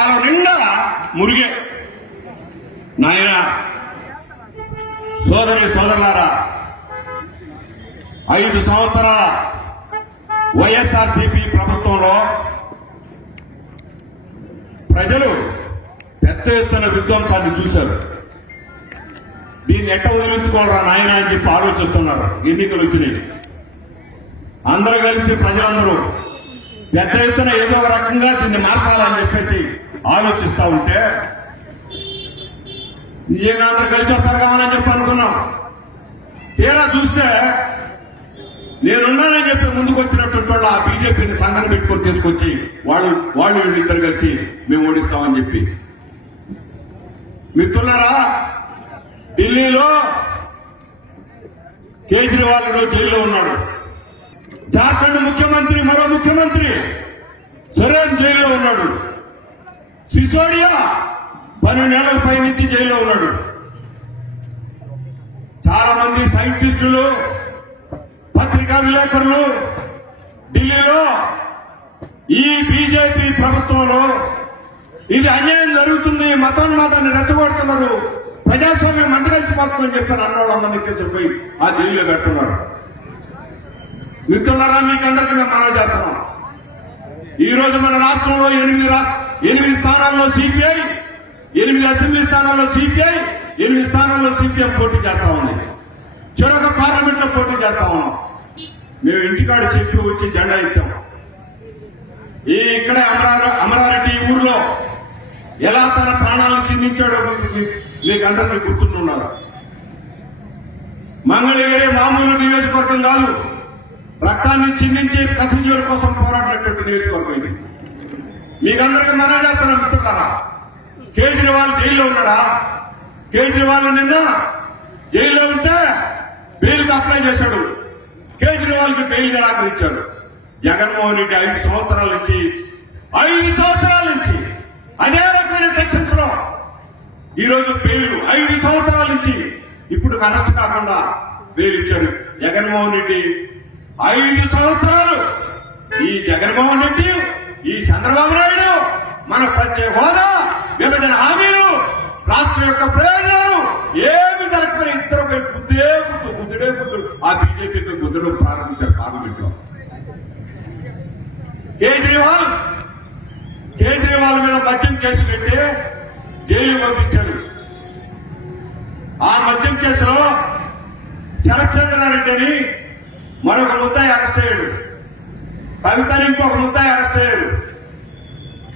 కాలం నిండా మురిగే. నాయన సోదరి సోదరులారా ఐదు సంవత్సరాల వైఎస్ఆర్సీపీ ప్రభుత్వంలో ప్రజలు పెద్ద ఎత్తున విధ్వంసాన్ని చూశారు. దీన్ని ఎట్ట వదిలించుకోవాలరా నాయన అని చెప్పి ఆలోచిస్తున్నారు. ఎన్నికలు వచ్చినాయి. అందరూ కలిసి ప్రజలందరూ పెద్ద ఎత్తున ఏదో ఒక రకంగా దీన్ని మార్చాలని చెప్పేసి ఆలోచిస్తా ఉంటే నిజంగా అందరూ కలిసి వస్తారు కావాలని చెప్పి అనుకున్నాం. తీరా చూస్తే నేనున్నానని చెప్పి ముందుకు వచ్చినటువంటి వాళ్ళు ఆ బీజేపీని సంఘం పెట్టుకొని తీసుకొచ్చి వాళ్ళు వాళ్ళు వీళ్ళు ఇద్దరు కలిసి మేము ఓడిస్తామని చెప్పి. మిత్రులారా ఢిల్లీలో కేజ్రీవాల్ ఈరోజు జైల్లో ఉన్నాడు. జార్ఖండ్ ముఖ్యమంత్రి మరో ముఖ్యమంత్రి. సరేన్ జైల్లో ఉన్నాడు. సిసోడియా పన్నెండేళ్ళ పై నుంచి జైల్లో ఉన్నాడు. చాలా మంది సైంటిస్టులు పత్రికా విలేకరులు ఢిల్లీలో ఈ బీజేపీ ప్రభుత్వంలో ఇది అన్యాయం జరుగుతుంది మతాన్ని రెచ్చగొడుతున్నారు ప్రజాస్వామ్యం మంటగలిసిపోతుందని చెప్పారు అన్నోళ్ళందరినీ తీసుకుపోయి ఆ జైల్లో పెడుతున్నారు. వింటున్నారా మీకు అందరికీ మేము మనవి చేస్తున్నాం. ఈ రోజు మన రాష్ట్రంలో ఎనిమిది ఎనిమిది స్థానాల్లో సిపిఐ ఎనిమిది అసెంబ్లీ స్థానాల్లో సిపిఐ ఎనిమిది స్థానాల్లో సిపిఎం పోటీ చేస్తా ఉంది. చెరొక పార్లమెంట్లో పోటీ చేస్తా ఉన్నాం. మేము ఇంటికాడ చెప్పి వచ్చి జెండా ఇస్తాం ఈ ఇక్కడే అమరార అమరారెడ్డి ఈ ఊర్లో ఎలా తన ప్రాణాలను చిందించాడో మీకు అందరికీ గుర్తుంటున్నారు మంగళగిరి మామూలు నియోజకవర్గం కాదు. రక్తాన్ని చిందించి కసింజూరు కోసం పోరాడినటువంటి నియోజకవర్గం ఇది. మీకందరికీ మనం చేస్తున్న మిత్రులారా. కేజ్రీవాల్ జైల్లో ఉన్నాడా? కేజ్రీవాల్ నిన్న జైల్లో ఉంటే బెయిల్కి అప్లై చేశాడు. కేజ్రీవాల్కి బెయిల్ నిరాకరించాడు. జగన్మోహన్ రెడ్డి ఐదు సంవత్సరాల నుంచి ఐదు సంవత్సరాల నుంచి అదే రకమైన సెక్షన్స్లో ఈరోజు బెయిల్ ఐదు సంవత్సరాల నుంచి ఇప్పుడు అరెస్ట్ కాకుండా బెయిల్ ఇచ్చారు జగన్మోహన్ రెడ్డి. ఐదు సంవత్సరాలు. ఈ జగన్మోహన్ రెడ్డి ఈ చంద్రబాబు నాయుడు మన ప్రత్యేక హోదా విభజన హామీలు రాష్ట్ర యొక్క ప్రయోజనాలు ఏమి జరగకపోయినా ఇద్దరు పోయి బుద్ధే బుద్ధు బుద్ధుడే బుద్ధుడు ఆ బీజేపీతో బుద్ధుడు ప్రారంభించారు పార్లమెంట్లో కేజ్రీవాల్ కేజ్రీవాల్ మీద మద్యం కేసు పెట్టి జైలు పంపించాడు. ఆ మద్యం కేసులో శరత్ చంద్రారెడ్డి అని మరొక ముద్దాయి అరెస్ట్ అయ్యాడు. కవితని ఇంకొక ముద్దాయి అరెస్ట్ అయ్యాడు.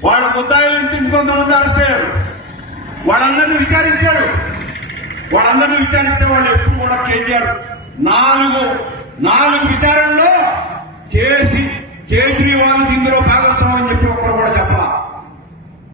వాళ్ళ ముద్దాయిలు ఇంకొంతమంది అరెస్ట్ అయ్యారు వాళ్ళందరినీ విచారించాడు వాళ్ళందరినీ విచారిస్తే వాళ్ళు ఎప్పుడు కూడా కేటీఆర్ నాలుగు నాలుగు విచారణలో కేసీ కేజ్రీవాల్ ఇందులో భాగస్వామ్యం అని చెప్పి ఒక్కరు కూడా